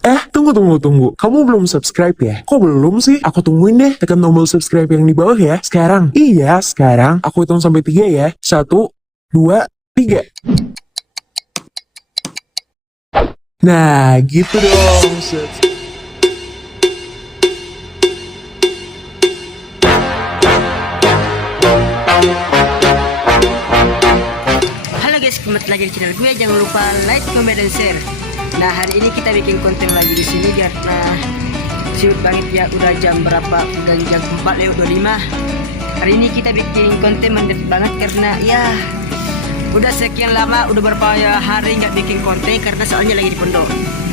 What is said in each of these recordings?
Tunggu. Kamu belum subscribe ya? Kok belum sih? Aku tungguin deh. Tekan tombol subscribe yang di bawah ya. Sekarang. Iya, sekarang. Aku hitung sampai 3 ya. 1, 2, 3. Nah, gitu dong. Halo guys, kembali lagi di channel gue. Jangan lupa like, comment, dan share. Nah, hari ini kita bikin konten lagi di sini karena sibuk banget ya. Udah jam berapa? Udah jam 4:25. Hari ini kita bikin konten mendadak banget karena ya udah sekian lama, udah berapa hari nggak bikin konten karena soalnya lagi di pondok.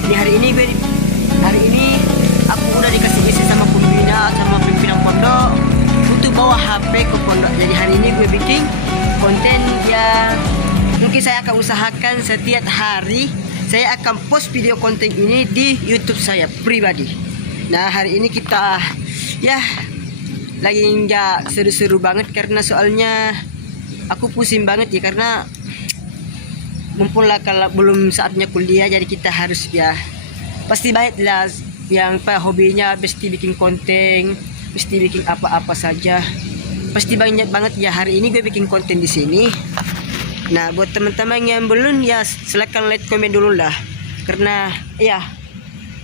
Di hari ini aku udah dikasih isi sama pimpinan pondok untuk bawa HP ke pondok. Jadi hari ini gue bikin konten ya. Mungkin saya akan usahakan setiap hari saya akan post video konten ini di YouTube saya pribadi. Nah, hari ini kita ya lagi nggak seru-seru banget karena soalnya aku pusing banget ya, karena mumpung lah kalau belum saatnya kuliah, jadi kita harus ya pasti banyak lah yang hobinya mesti bikin konten, mesti bikin apa-apa saja, pasti banyak banget ya. Hari ini gue bikin konten di sini. Nah, buat teman-teman yang belum ya silakan like, komen dulu lah, karena ya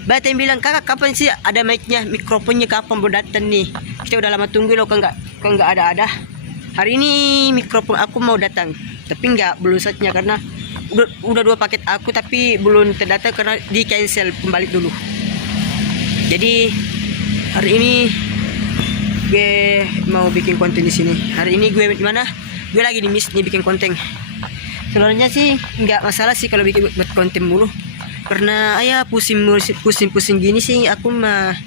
banyak yang bilang, kakak kapan sih ada mic-nya, mikrofonnya kapan mau datang nih, kita udah lama tunggu loh, kok nggak ada. Hari ini mikrofon aku mau datang, tapi belum saatnya karena udah 2 paket aku tapi belum terdata karena di cancel kembali dulu. Jadi hari ini gue mau bikin konten di sini. Hari ini gue di mana? Gue lagi di Miss nih bikin konten. Sebenarnya sih nggak masalah sih kalau bikin buat konten mulu, karena ayah pusing gini sih aku mah.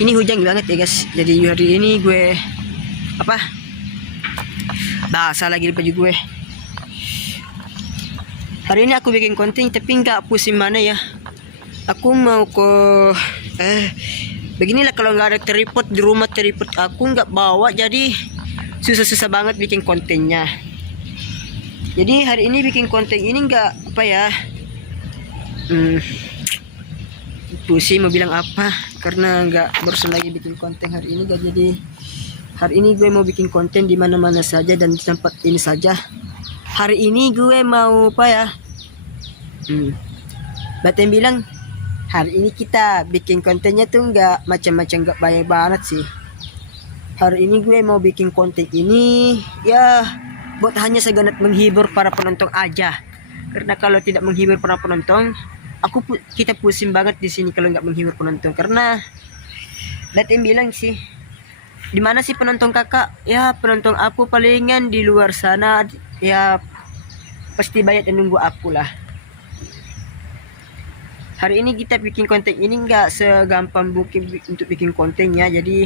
Ini hujan banget ya guys. Jadi hari ini gue basah lagi di baju gue. Hari ini aku bikin konten tapi nggak pusing mana ya. Aku mau ke beginilah, kalau nggak ada tripod di rumah, tripod aku nggak bawa, jadi susah banget bikin kontennya. Jadi hari ini bikin konten ini nggak pusing mau bilang apa, karena nggak barusan lagi bikin konten hari ini gak. Jadi hari ini gue mau bikin konten di mana-mana saja dan di tempat ini saja. Hari ini gue mau Batin bilang hari ini kita bikin kontennya tuh nggak macam-macam, nggak banyak banget sih. Hari ini gue mau bikin konten ini ya buat hanya segenap menghibur para penonton aja. Karena kalau tidak menghibur para penonton, kita pusing banget di sini kalau nggak menghibur penonton. Karena Batin bilang sih, di mana sih penonton kakak? Ya penonton aku palingan di luar sana ya, pasti banyak yang nunggu aku lah. Hari ini kita bikin konten ini nggak segampang mungkin untuk bikin kontennya. Jadi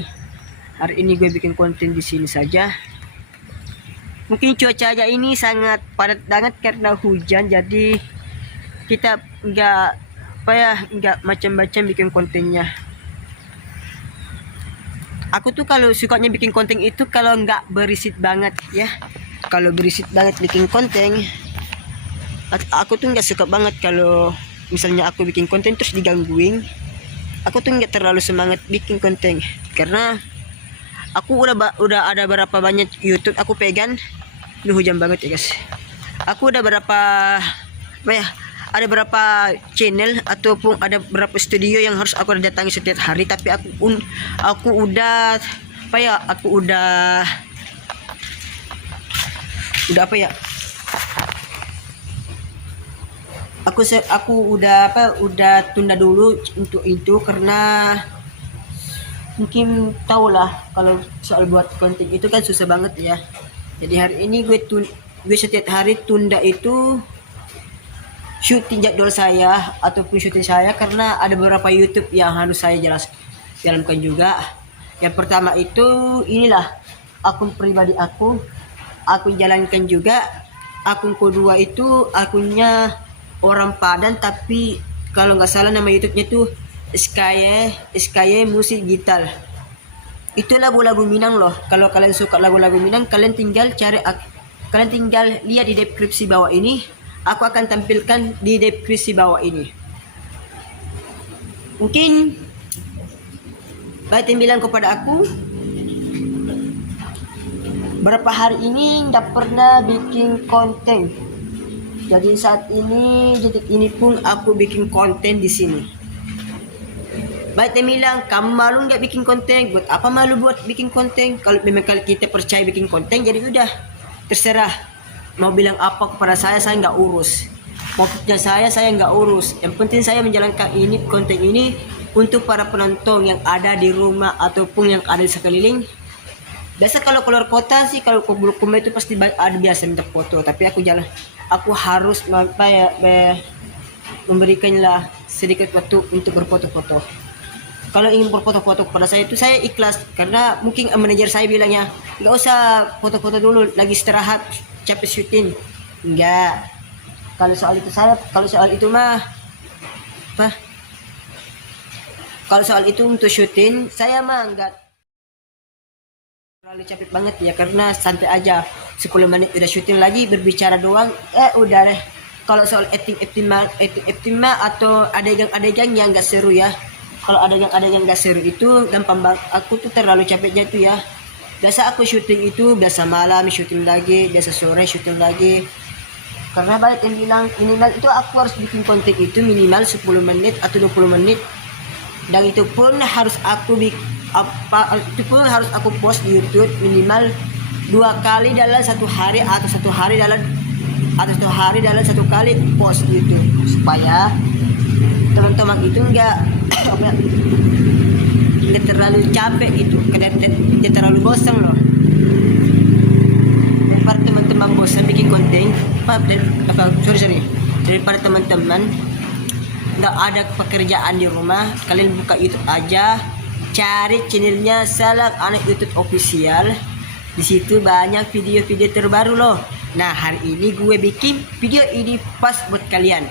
hari ini gue bikin konten di sini saja. Mungkin cuacanya ini sangat padat banget karena hujan, jadi kita nggak macam-macam bikin kontennya. Aku tuh kalau sukanya bikin konten itu kalau nggak berisik banget ya. Kalau berisik banget bikin konten, aku tuh nggak suka banget. Kalau misalnya aku bikin konten terus digangguin, aku tuh nggak terlalu semangat bikin konten, karena aku udah ada berapa banyak YouTube aku pegang. Ini hujan banget ya guys. Aku udah ada berapa channel ataupun ada berapa studio yang harus aku datangi setiap hari, tapi aku udah tunda dulu untuk itu, karena mungkin tahulah kalau soal buat konten itu kan susah banget ya. Jadi hari ini gue setiap hari tunda itu syuting jadwal saya ataupun syuting saya, karena ada beberapa YouTube yang harus saya jalankan juga. Yang pertama itu inilah akun pribadi aku jalankan juga. Akun kedua itu akunnya orang Padang, tapi kalau nggak salah nama YouTube-nya tuh SKY Musik Digital. Itu lagu-lagu Minang loh. Kalau kalian suka lagu-lagu Minang, kalian tinggal lihat di deskripsi bawah ini. Aku akan tampilkan di deskripsi bawah ini. Mungkin banyak yang bilang kepada aku, berapa hari ini nggak pernah bikin konten. Jadi saat ini, detik ini pun aku bikin konten di sini. Banyak yang bilang, kamu malu nggak bikin konten? Buat apa malu buat bikin konten? Kalau memang kalau kita percaya bikin konten, jadi udah terserah. Mau bilang apa kepada saya nggak urus. Mau kerja saya nggak urus. Yang penting saya menjalankan ini konten ini untuk para penonton yang ada di rumah ataupun yang ada di sekeliling. Biasa kalau keluar kota sih, kalau ke Bulukumba itu pasti ada biasa minta foto. Tapi aku harus memberikanlah sedikit waktu untuk berfoto-foto. Kalau ingin berfoto-foto kepada saya itu saya ikhlas, karena mungkin manajer saya bilangnya nggak usah foto-foto dulu, lagi istirahat, capek syuting. Enggak. Kalau soal itu mah apa? Kalau soal itu untuk syuting, saya mah enggak terlalu capek banget ya, karena santai aja. 10 menit udah syuting lagi, berbicara doang, udah deh. Kalau soal acting mah atau adegan yang enggak seru ya. Kalau adegan enggak seru itu gampang banget. Aku tuh terlalu capek jatuh ya. Biasa aku syuting itu biasa malam syuting lagi, biasa sore syuting lagi. Karena banyak yang bilang minimal itu aku harus bikin konten itu minimal 10 menit atau 20 menit. Dan itu pun harus aku post di YouTube minimal 2 kali dalam 1 hari atau 1 hari dalam 1 kali post di YouTube, supaya teman-teman itu enggak terlalu capek gitu, enggak terlalu bosan loh. Daripada teman-teman bosan bikin konten, daripada teman-teman nggak ada pekerjaan di rumah, kalian buka YouTube aja, cari channelnya Salang Anak YouTube Official. Di situ banyak video-video terbaru loh. Nah, hari ini gue bikin video ini pas buat kalian.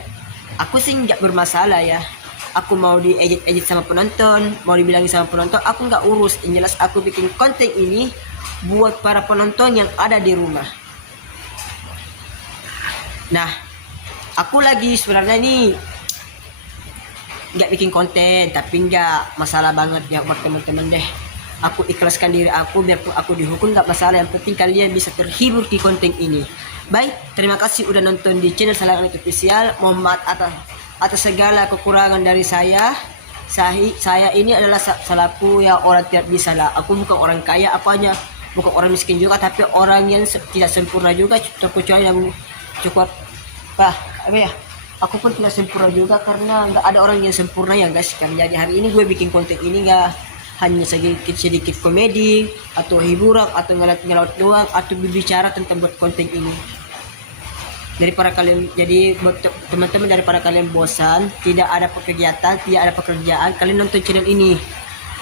Aku sih nggak bermasalah ya. Aku mau diedit sama penonton, mau dibilangin sama penonton, aku nggak urus. Yang jelas aku bikin konten ini buat para penonton yang ada di rumah. Nah, aku lagi sebenarnya nih nggak bikin konten, tapi nggak masalah banget ya buat teman-teman deh. Aku ikhlaskan diri aku, biarpun aku dihukum nggak masalah, yang penting kalian bisa terhibur di konten ini. Baik, terima kasih udah nonton di channel Salang Anak Official. Mohon maaf atas segala kekurangan dari saya. Saya ini adalah salahku ya, orang tidak bisa lah. Aku bukan orang kaya, apanya bukan orang miskin juga, tapi orang yang tidak sempurna juga, terkecuali yang cukup apa ya. Aku pun tidak sempurna juga, karena nggak ada orang yang sempurna ya guys. Jadi hari ini gue bikin konten ini nggak hanya sedikit komedi atau hiburan atau ngelawat doang atau berbicara tentang buat konten ini. Daripada kalian, jadi buat teman-teman, daripada kalian bosan, tidak ada kegiatan, tidak ada pekerjaan, kalian nonton channel ini.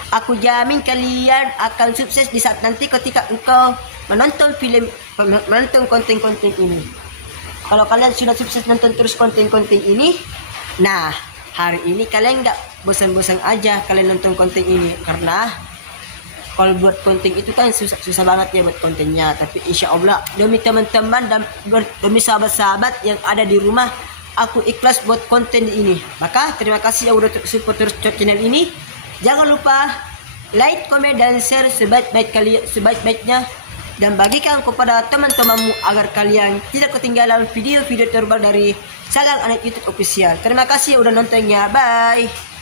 Aku jamin kalian akan sukses di saat nanti ketika engkau menonton konten-konten ini. Kalau kalian sudah sukses nonton terus konten-konten ini, nah hari ini kalian nggak bosan-bosan aja kalian nonton konten ini, karena kalau buat konten itu kan susah banget ya buat kontennya. Tapi insya Allah demi teman-teman dan demi sahabat-sahabat yang ada di rumah, aku ikhlas buat konten ini. Maka terima kasih yang udah support terus channel ini. Jangan lupa like, komen, dan share sebaik-baiknya. Dan bagikan kepada teman-temanmu agar kalian tidak ketinggalan video-video terbaru dari Salang Anak YouTube Official. Terima kasih udah nontonnya. Bye.